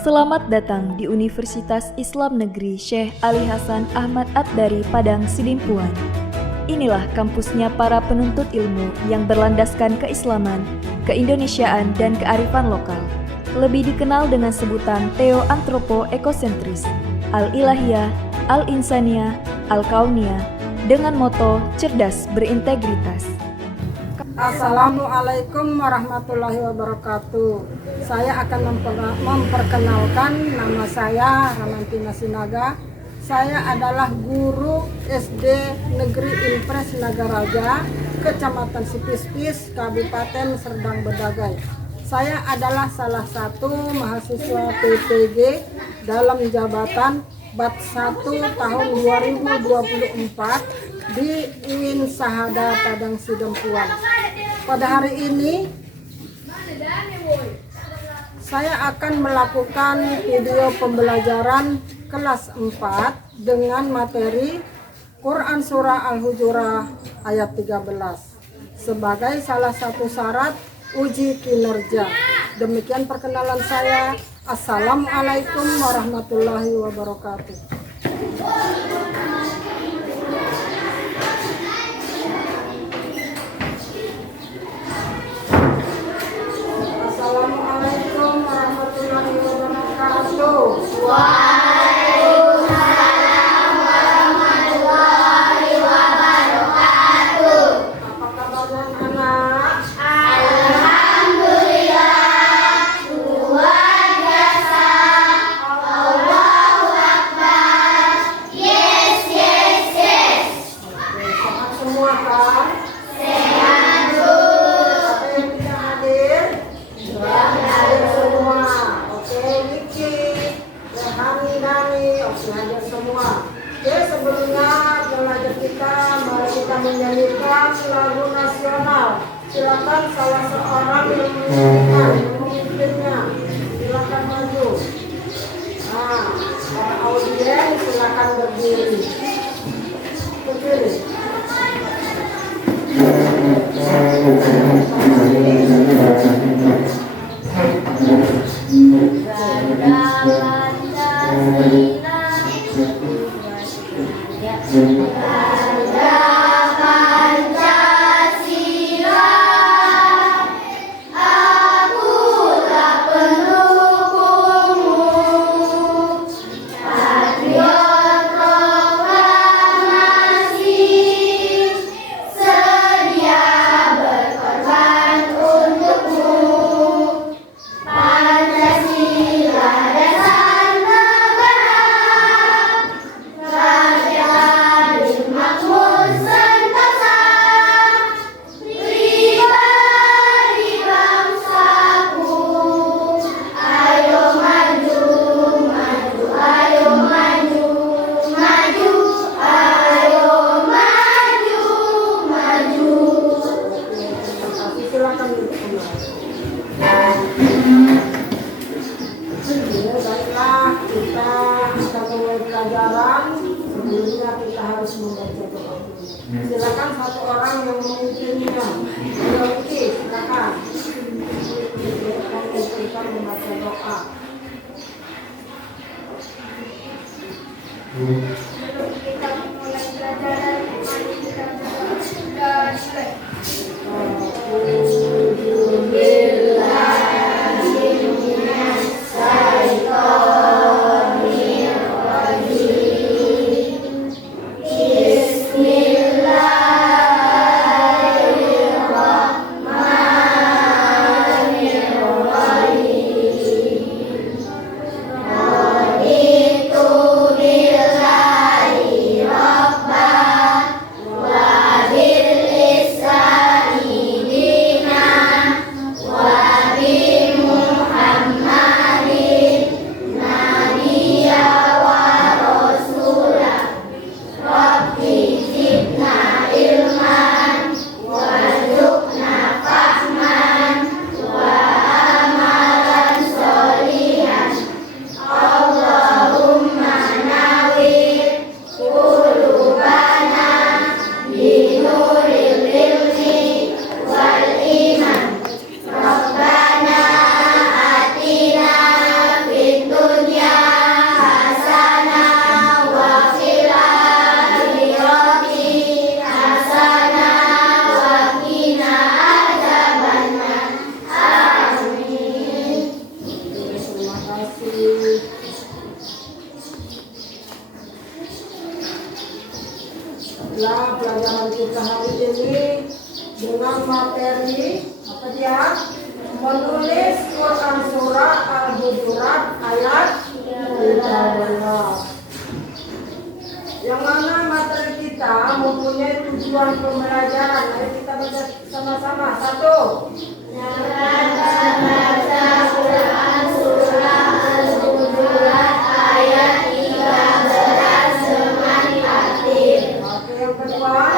Selamat datang di Universitas Islam Negeri Syekh Ali Hasan Ahmad At-Dari Padang Sidimpuan. Inilah kampusnya para penuntut ilmu yang berlandaskan keislaman, keindonesiaan, dan kearifan lokal. Lebih dikenal dengan sebutan Theo-Antropo-Ekosentris, Al-Ilahiyah, Al-Insaniyah, Al-Kauniyah, dengan moto cerdas berintegritas. Assalamualaikum warahmatullahi wabarakatuh. Saya akan memperkenalkan nama saya Ramantina Sinaga. Saya adalah guru SD Negeri Impres Nagaraja, Kecamatan Sipispis, Kabupaten Serdang Bedagai. Saya adalah salah satu mahasiswa PPG dalam jabatan Bat 1 tahun 2024 di UIN Sahada Padang Sidempuan. Pada hari ini saya akan melakukan video pembelajaran kelas 4 dengan materi Quran Surah Al-Hujurah ayat 13 sebagai salah satu syarat uji kinerja. Demikian perkenalan saya. Assalamualaikum warahmatullahi wabarakatuh. Assalamualaikum warahmatullahi wabarakatuh. Waalaikumsalam warahmatullahi wabarakatuh. Apa kabar anak? Alhamdulillah, luar biasa. Allahu Akbar. Yes, yes, yes. Sehat semua kan? Sehat, Bu. Apa yang tidak hadir? Hadir semua. Oke, Niki, Rehani, Dani, oke, hadir semua. Oke, sebelumnya belajar kita, mari kita menyanyikan lagu nasional. Silakan salah seorang yang memimpinnya. Silakan maju. Nah, para audiens silakan berdiri. Berdiri. Baiklah, kita akan mulai pelajaran. Sebelumnya kita harus membaca doa. Silakan satu orang yang memimpinnya. Oke, silakan. Kita membaca doa. Kita mulai pelajaran. Mari kita mulai. Itu bila Quran surah Al-Hujurat ayat 13. Yang mana materi kita mempunyai tujuan pembelajaran. Ayo kita baca sama-sama. 1. Baca Quran surah Al-Hujurat ayat 13 dengan tertib. Oke, yang kedua.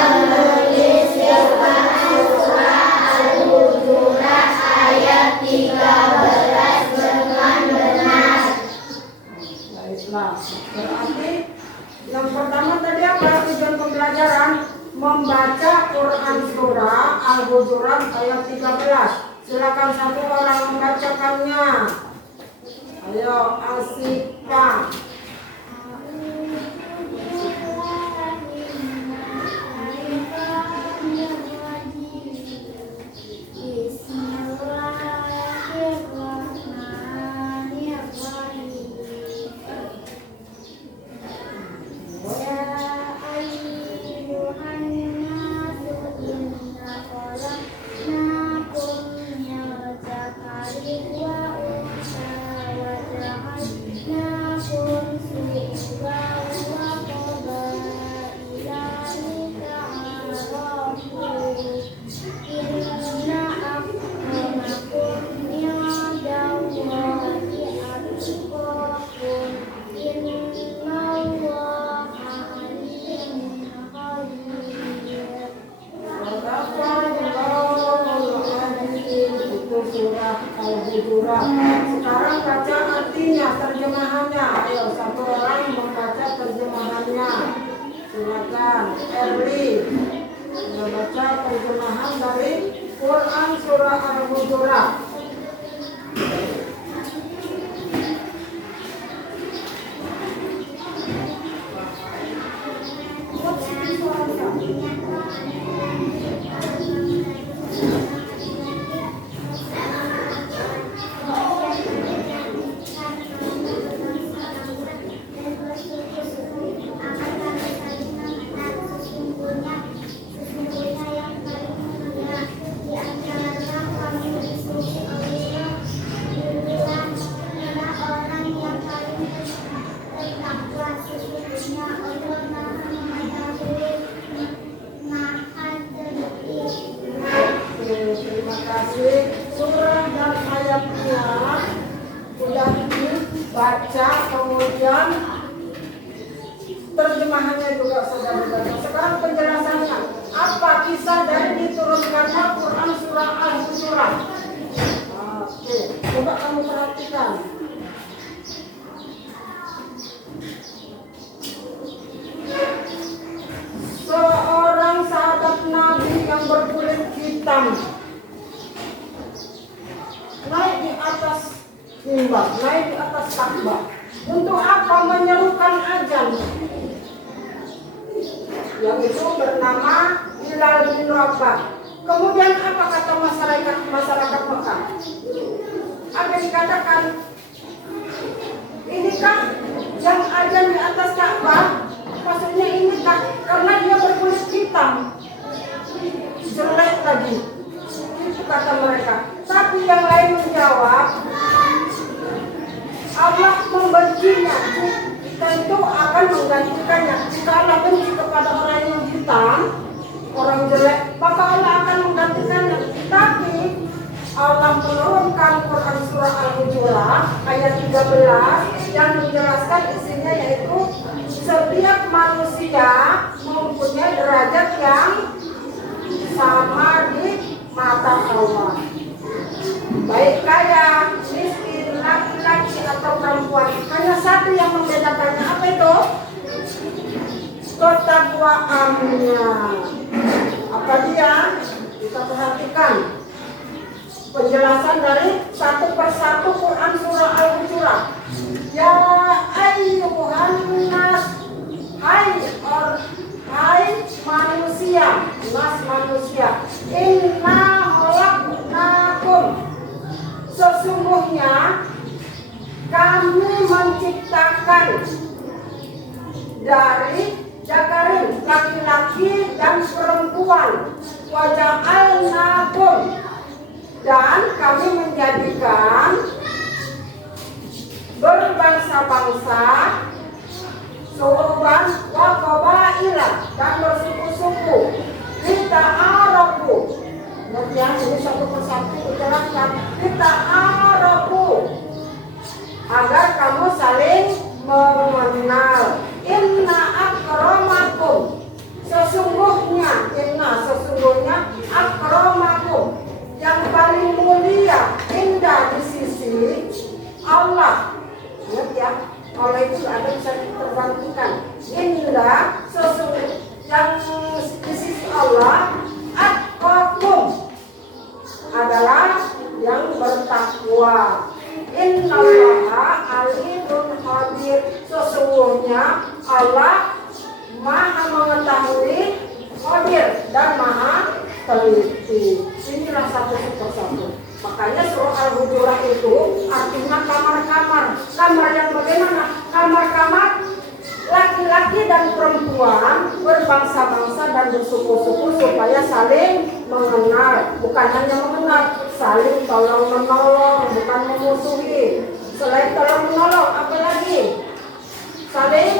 Menulis Quran surah Al-Hujurat ayat 13 dengan benar. Baiklah. Berarti yang pertama tadi apa tujuan pembelajaran? Membaca Quran surah Al-Hujurat ayat 13. Silakan satu orang membacakannya. Ayo, Asika. Surah Al-Hujurat. Sekarang baca artinya, terjemahannya. Ayo, satu orang membaca terjemahannya. Silakan, Erli. Membaca terjemahan dari Quran surah Al-Hujurat. Terima kasih. Surah dan ayatnya sudah dibaca, kemudian terjemahannya juga sudah dibaca. Sekarang penjelasannya, apa kisah dari diturunkannya Quran surah Al-Hujurat? Oke, coba kamu perhatikan. Seorang sahabat Nabi yang berkulit hitam naik di atas mimbar, naik di atas Ka'bah. Untuk apa? Menyerukan azan. Yang itu bernama Bilal bin Rabah. Kemudian apa kata masyarakat Mekah? Apa dikatakan? Ini kan yang azan di atas Ka'bah. Maksudnya ini kan karena dia berkulit hitam, jelek lagi. Itu kata mereka. Tapi yang lain menjawab, Allah membencinya. Tentu akan menggantikannya. Jika Allah benci kepada orang yang hitam, orang jelek, maka Allah akan menggantikannya. Tapi Allah menurunkan Quran surah Al-Hujurat ayat 13 yang menjelaskan isinya, yaitu setiap manusia mempunyai derajat yang sama di mata Allah. Baik kaya, miskin, laki-laki atau perempuan, hanya satu yang membedakannya. Apa itu? Ketakwaannya. Apa dia? Kita perhatikan penjelasan dari satu persatu Quran surah Al-Hujurat. Ya ayyuhan nas, hai manusia, nas manusia, inna khalaqnakum, sesungguhnya kami menciptakan dari jakarin, laki-laki dan perempuan, waja'alnakum, dan kami menjadikan berbangsa-bangsa, suruban wa qabaila, dan bersuku-suku. Kita Arabu. Ya, ini satu persatu dijelaskan. Kita Arabu, agar kamu saling mengenal. Inna akramakum, sesungguhnya akramakum, yang paling mulia, indah di sisi Allah. Ingat ya, Allah itu ada bisa tergantikan. Indah sesungguhnya yang di sisi Allah, atqakum adalah yang bertakwa. Innallaha alimun khabir, sesungguhnya Allah maha mengetahui, khabir, dan maha teliti. Inilah satu persatu. Makanya surah Al-Hujurat itu artinya kamar-kamar. Kamar yang bagaimana? Kamar-kamar laki-laki dan perempuan, berbangsa-bangsa dan bersuku-suku, supaya saling mengenal. Bukan hanya mengenal, saling tolong-menolong, bukan memusuhi. Selain tolong-menolong, apa lagi? Saling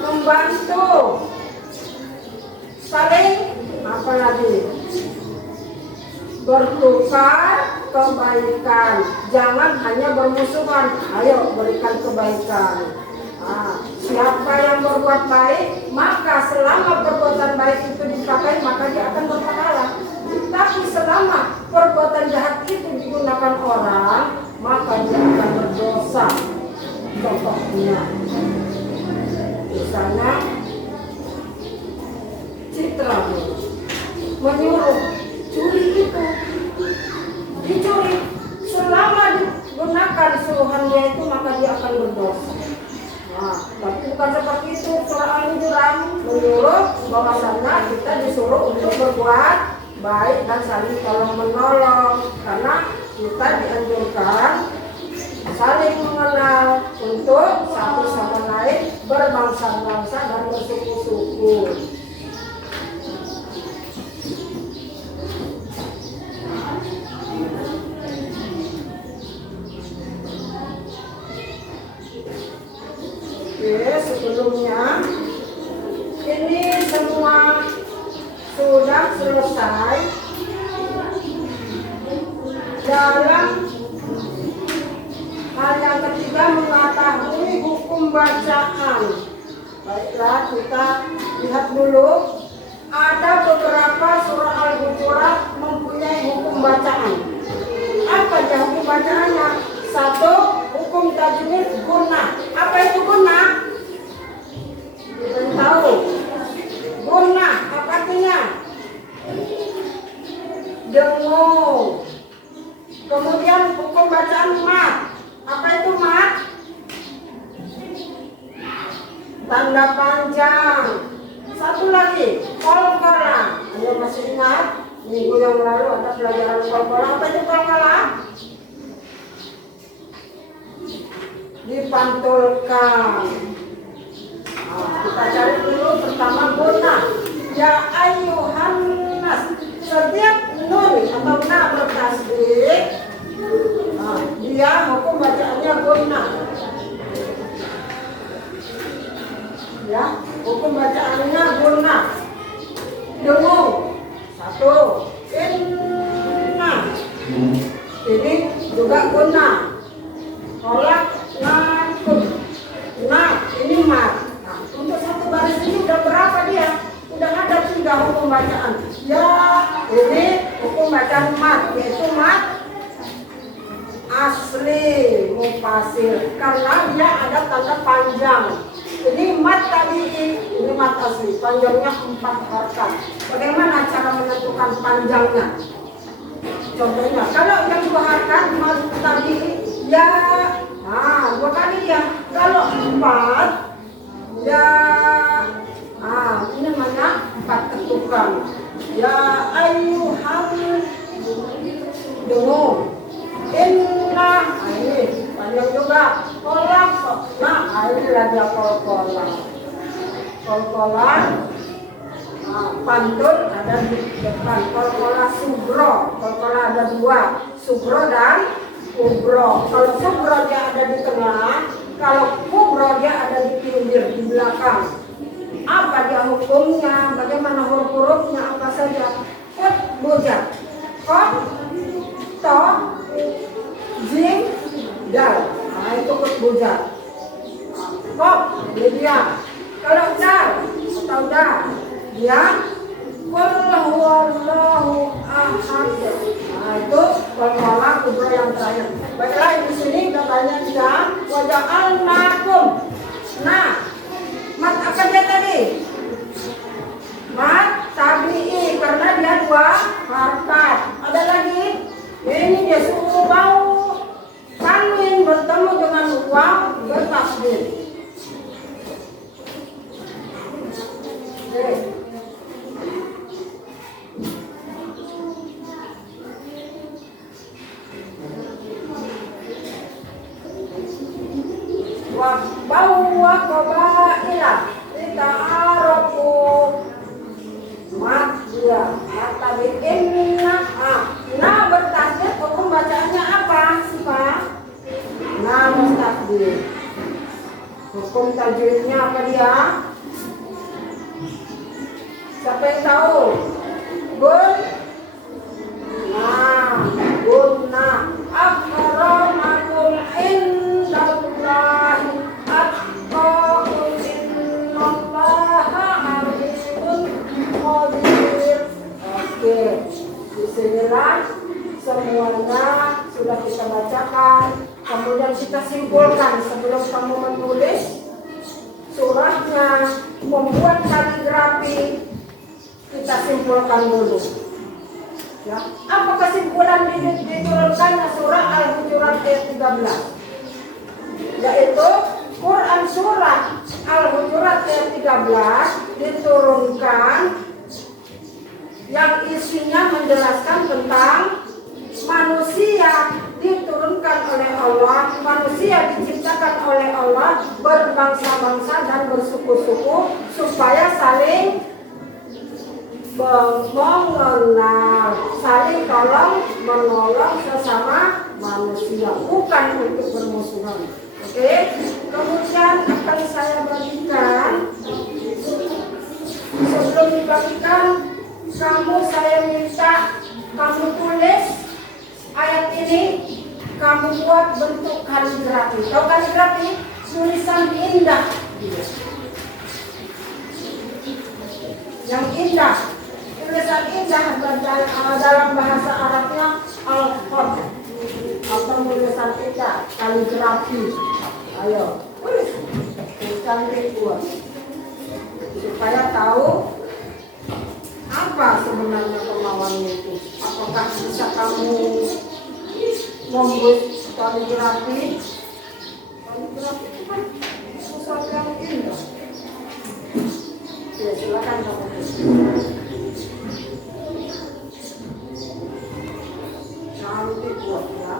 membantu, saling apa lagi? Bertukar kebaikan. Jangan hanya bermusuhan. Ayo berikan kebaikan. Siapa yang berbuat baik, maka selama perbuatan baik itu dipakai, maka dia akan berpahala. Tapi selama perbuatan jahat itu digunakan orang, maka dia akan berdosa. Contohnya, misalnya Citra menyuruh curi itu, dicuri. Selama digunakan suruhan dia itu, maka dia akan berdosa. Tapi bukan seperti itu. Surah Al-Hujurat menyuruh bahwasannya kita disuruh untuk berbuat baik dan saling tolong menolong, karena kita dianjurkan saling mengenal untuk satu sama lain, berbangsa-bangsa dan bersuku-suku. Sebelumnya ini semua sudah selesai dalam hal yang ketiga, mengetahui hukum bacaan. Baiklah, kita lihat dulu. Ada beberapa surah Al-Hujurat mempunyai hukum bacaan. Apa aja hukum bacaannya? Satu, hukum tajwid gunnah. Apa itu gunnah? Kita tahu. Gunnah apa artinya? Dengung. Kemudian hukum bacaan mat. Apa itu mat? Tanda panjang. Satu lagi, qalqalah. Anda masih ingat? Minggu yang lalu ada pelajaran qalqalah. Apa itu qalqalah? Dipantulkan. Kita cari dulu pertama gunnah. Ya ayyuhan nas. Setiap nun atau na bertasdid, dia hukum bacaannya gunnah. Ya, hukum bacaannya gunnah. Dengung. Satu. Inna. Ini juga gunnah. Tolak ngatur. Nah, ini mat. Nah, untuk satu baris ini udah berapa dia? Udah ada 3 hukum bacaan. Ya, ini hukum bacaan mat, yaitu mat asli mufasil, karena dia ada tanda panjang. Ini mat tadi, ini mat asli, panjangnya 4 harakat. Bagaimana cara menentukan panjangnya? Contohnya, kalau yang 2 harakat mat tadi, ya, 2 kali ya. Kalau 4, ya, ini namanya 4 ketukan. Ya ayyuhan, dengung. Inna, ini panjang juga. Kolak, nah ini lagi kolak. Kolak, Pantun ada di depan. Kol-kola sugro. Kol-kola ada dua, sugro dan kubro. Kalau sugro dia ada di tengah, kalau kubro dia ada di pinggir, di belakang. Apa dia hukumnya? Bagaimana huruf-hurufnya? Apa saja? Kot bujat, kot, to, jim, dal. Nah itu kot bujat. Kop, dia. Kalau dal atau dal, dia qul huwallahu ahad. Nah itu kol-kola kubro yang terakhir. Baiklah di sini udah banyak juga. Wa ja'alnakum. Nah, mat apa dia tadi? Mat tabi'i karena dia dua harkat. Ada lagi? Ini dia suhu bau tanwin bertemu dengan waw bertasdid. Oke. Wa bawwa qabaila lita'arafu. Mat dia tabi inna nah bertasdid hukum bacaannya apa sih Pak? Nah mustasdid. Hukum tajwidnya apa dia? Siapa yang tahu? Gun? Nah, gunna akramakum indallahi atqakum innallaha alimun qadir. Oke, disinilah semuanya sudah kita bacakan. Kemudian kita simpulkan sebelum kamu menulis surahnya, membuat kaligrafi. Kita simpulkan dulu. Ya, apa kesimpulan diturunkannya surah Al-Hujurat ayat 13? Yaitu Quran surah Al-Hujurat ayat 13 diturunkan yang isinya menjelaskan tentang manusia diturunkan oleh Allah, manusia diciptakan oleh Allah berbangsa-bangsa dan bersuku-suku supaya saling mengenal, saling tolong menolong sesama manusia, bukan untuk bermusuhan. Oke, kemudian akan saya bagikan. Sebelum dibagikan, saya minta kamu tulis ayat ini, kamu buat bentuk kaligrafi. Tahu kaligrafi? Tulisan indah, yang indah. Tulisan indah dalam bahasa Arabnya al-qad atau tulisan indah, kaligrafi. Ayo, cantik buat supaya tahu apa sebenarnya kemauannya itu. Apakah bisa kamu membuat kaligrafi? Kaligrafi itu kan sesuatu yang indah. Ya, silakan kamu. Cantik buat ya.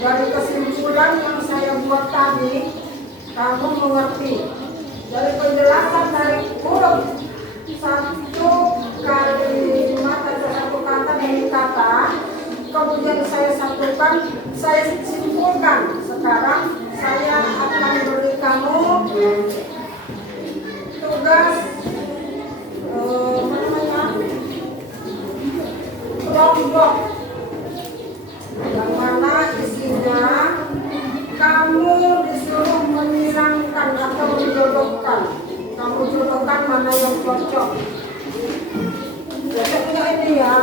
dari kesimpulan yang saya buat tadi, kamu mengerti. Dari penjelasan dari huruf satu kalimat atau satu kata demi kata, kemudian saya satukan, saya simpulkan. Sekarang saya akan beri kamu tugas kelompok yang mana isinya kamu disuruh menyilangkan atau menjodohkan. Kamu jodohkan mana yang cocok. Jadi punya ini ya.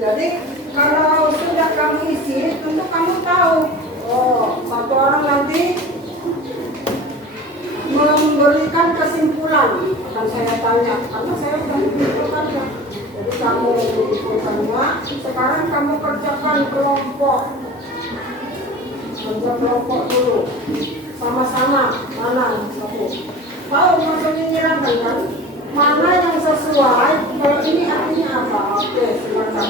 Jadi kalau sudah kamu isi, tentu kamu tahu. Oh, satu orang nanti memberikan kesimpulan. Akan saya tanya, karena saya sudah menyimpulkannya. Jadi kamu menyimpulkannya. Sekarang kamu kerjakan kelompok. Kerja kelompok dulu. Sama-sama. Mana satu? Tahu maksudnya nyerangkan kan? Mana yang sesuai? Kalau ini artinya apa? Oke, silakan.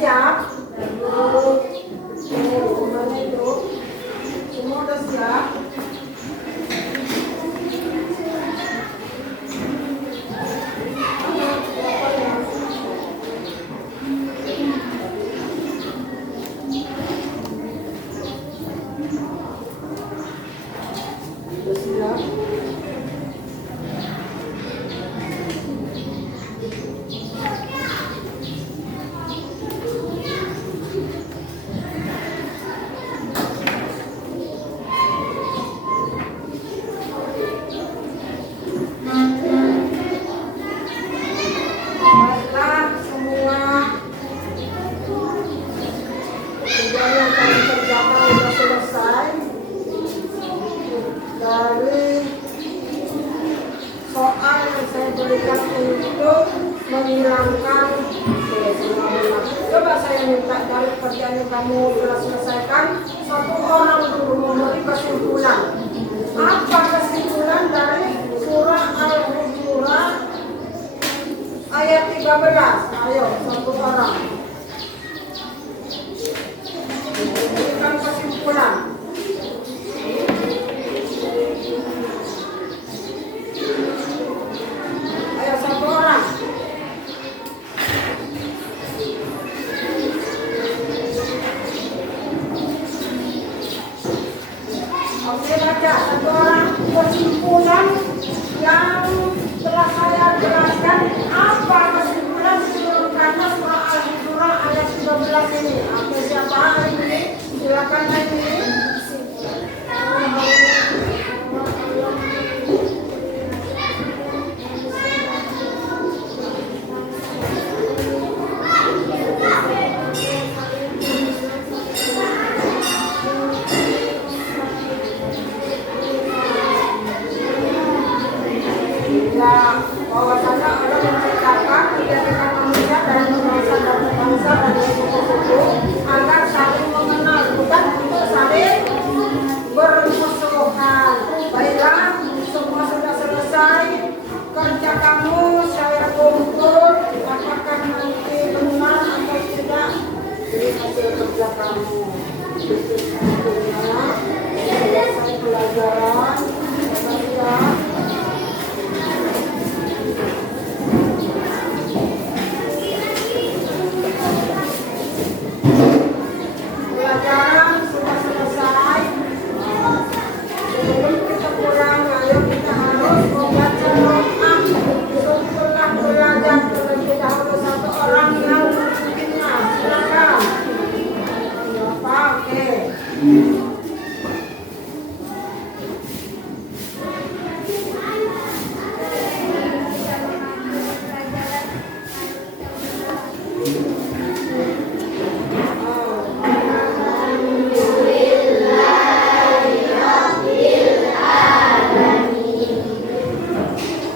siap? Mana itu? Semua udah siap? Udah siap? Baiklah semua tugas yang kami kerjakan sudah selesai. Dari soal yang saya berikan untuk menghilangkan coba saya minta dari kerjaan yang kamu telah selesaikan, satu orang dulu memberi kesimpulan. Apa kesimpulan dari surah Al-Hujurat ayat 13? Ayo, satu orang berikan kesimpulan. Ayo, satu orang. Oke, baca satu orang kesimpulan yang telah saya jelaskan. Apa kesimpulan diturunkannya surah Al-Hujurat ayat 13 ini? Oke, siapa hari ini? Silakan hari ini. Ya, bahwasanya Allah menciptakan menjadikan manusia dan bangsa dan bangsa dan suku-suku agar saling mengenal, bukan untuk saling bermusuhan. Baiklah, semua sudah selesai. Kerja kamu saya kumpul, apakah nanti benar atau tidak ini hasil kerja kamu. Itu sebetulnya selesai pelajaran. Baiklah. Pelajaran sudah selesai. Sebelum kita pulang, ayo kita harus membaca doa. Setelah belajar terlebih dahulu satu orang yang mungkinnya. Silakan. Siapa? Oke.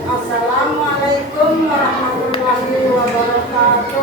Assalamualaikum warahmatullahi wabarakatuh.